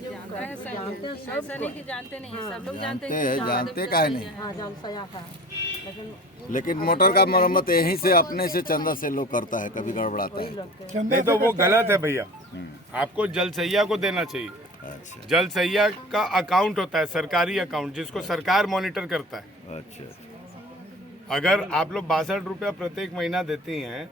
ऐसा नहीं कि जानते नहीं है, सब लोग जानते जानते काहे नहीं। हाँ जल सया था, लेकिन मोटर का मरम्मत यहीं से अपने से चंदा से लोग करता है, कभी गड़बड़ाता है। नहीं तो वो गलत है भैया, आपको जल सैया को देना चाहिए। अच्छा जल सैया का अकाउंट होता है, सरकारी अकाउंट, जिसको सरकार मॉनिटर करता है। अच्छा। अगर आप लोग 62 रुपया प्रत्येक महीना देती हैं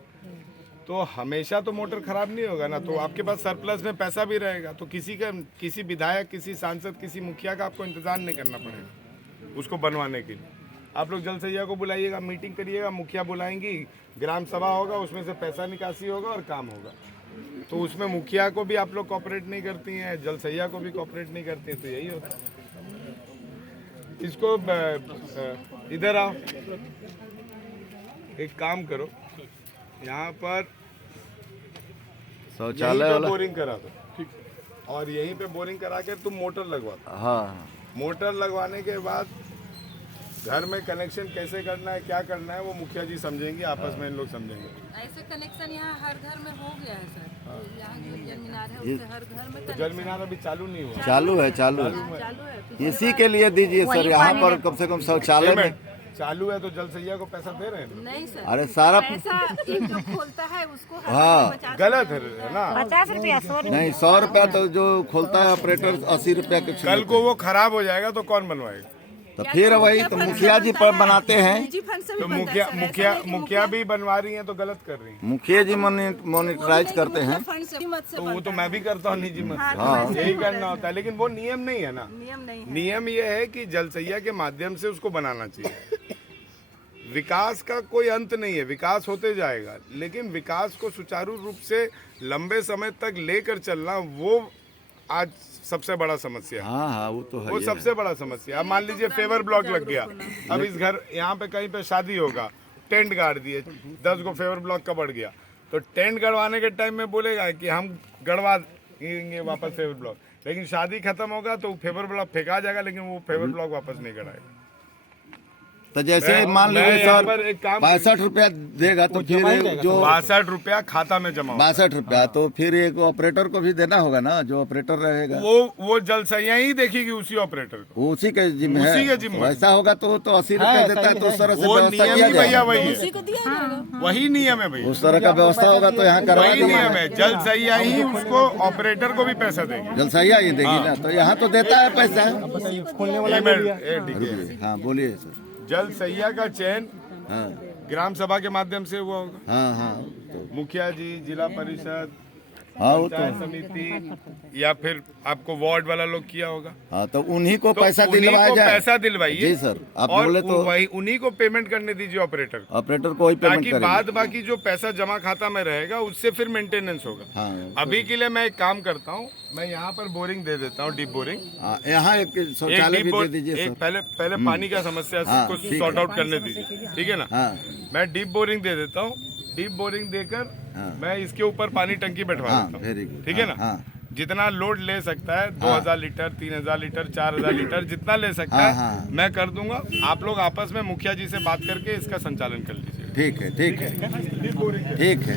तो हमेशा तो मोटर खराब नहीं होगा ना, तो आपके पास सरप्लस में पैसा भी रहेगा, तो किसी विधायक, किसी सांसद, किसी मुखिया का आपको इंतजार नहीं करना पड़ेगा उसको बनवाने के लिए। आप लोग जल सैया को बुलाइएगा, मीटिंग करिएगा, मुखिया बुलाएंगी, ग्राम सभा होगा, उसमें से पैसा निकासी होगा और काम होगा। तो उसमें मुखिया को भी आप लोग कॉपरेट नहीं करती हैं, जल सैया को भी कॉपरेट नहीं करती हैं, तो यही होता है। इसको इधर आओ, एक काम करो, यहाँ पर शौचालय वाला बोरिंग करा दो, ठीक, और यहीं पे बोरिंग करा के तुम मोटर लगवा दो। हाँ। मोटर लगवाने के बाद घर में कनेक्शन कैसे करना है, क्या करना है, वो मुखिया जी समझेंगे, आपस में इन लोग समझेंगे। ऐसे कनेक्शन यहाँ हर घर में हो गया है सर। यहाँ जो जल मीनार है उससे हर घर में जल मीनार अभी चालू नहीं हुआ, चालू है। चालू है। इसी के लिए दीजिए सर, यहाँ पर कम से कम शौचालय में चालू है तो जल सैया को पैसा दे रहे हैं। नहीं सर, अरे सारा पैसा एक जो खोलता है उसको हर हाँ। 50 गलत है ना। 50 रुपया 100 नहीं, 100 रुपया तो जो खोलता है ऑपरेटर 80 रुपया के कल को वो खराब हो जाएगा तो कौन बनवाएगा? तो फिर वही तो मुखिया जी पर बनाते हैं। निजी फंड से भी तो बनता है सर, ऐसा नहीं कि मुखिया भी बनवा रही हैं तो गलत कर रही हैं। मुखिया जी मॉनिटराइज करते हैं। फंड से मत से तो वो तो मैं भी करता हूँ निजी मत से। हाँ। यही करना होता है, लेकिन वो नियम नहीं है ना। नियम नहीं है। नियम ये है कि जल सैया के माध्यम से उसको बनाना चाहिए। विकास का कोई अंत नहीं है, विकास होते जाएगा, लेकिन विकास को सुचारू रूप से लंबे समय तक लेकर चलना, वो आज सबसे बड़ा समस्या है। हाँ हाँ, वो तो है। वो सबसे बड़ा समस्या। अब मान लीजिए फेवर ब्लॉक लग गया, अब इस घर यहाँ पे कहीं पे शादी होगा, टेंट गाड़ दिए, 10 गो फेवर ब्लॉक का बढ़ गया, तो टेंट गड़वाने के टाइम में बोलेगा कि हम गड़वा देंगे वापस फेवर ब्लॉक, लेकिन शादी खत्म होगा तो फेवर ब्लॉक फेंका जाएगा, लेकिन वो फेवर ब्लॉक वापस नहीं गड़ाएगा। तो जैसे मान लीजिए यहाँ सर पर एक काम 62 रुपया देगा तो फिर जो 62 रुपया खाता में जमा होगा। 62 रुपया तो फिर एक ऑपरेटर को भी देना होगा ना, जो ऑपरेटर रहेगा वो जल सैया ही देखेगी उसी ऑपरेटर को, वो उसी के जिम्मे है। उसी के जिम्मे। वैसा होगा तो 80 रुपया देता है, तो उस तरह से वो व्यवस्था नियम किया ही भैया जाएगा। वही है, उसी को दिया जाएगा। वही नियम है भैया, उस तरह का व्यवस्था होगा तो यहाँ करवा वही नियम है। जल सैया ही उसको ऑपरेटर को भी पैसा देगी। जल सैया ही देगी ना, तो यहाँ तो देता है पैसा। ठीक है, हाँ बोलिए सर। जल सैया का चयन हाँ ग्राम सभा के माध्यम से हुआ होगा। हाँ हाँ तो मुखिया जी, जिला परिषद, हाँ वो पंचायत तो समिति, या फिर आपको वार्ड वाला लोग किया होगा, हाँ, तो उन्हीं को तो पैसा उन्हीं दिलवाया को जाए। पैसा दिलवाइए। जी सर, आप और बोले तो वही उन्हीं को पेमेंट करने दीजिए ऑपरेटर को, ऑपरेटर को वही पेमेंट ताकि करेंगे। बाद बाकी जो पैसा जमा खाता में रहेगा उससे फिर मेंटेनेंस होगा। हाँ अभी के लिए मैं एक काम करता हूँ, मैं यहाँ पर बोरिंग दे देता हूँ, डीप बोरिंग। हाँ, यहाँ एक शौचालय भी दे दीजिए एक सर। पहले पानी का समस्या हाँ, को ठीक सॉर्ट है। आउट करने दीजिए, ठीक है ना। हाँ मैं डीप बोरिंग दे देता हूँ, डीप बोरिंग देकर हाँ। मैं इसके ऊपर पानी टंकी बैठवा हाँ, देता हूँ, वेरी गुड। ठीक है ना। हाँ जितना लोड ले सकता है, 2000 लीटर, 3000 लीटर, 4000 लीटर, जितना ले सकता हाँ, है हाँ। मैं कर दूंगा। आप लोग आपस में मुखिया जी से बात करके इसका संचालन कर लीजिए। ठीक है, ठीक है, ठीक है।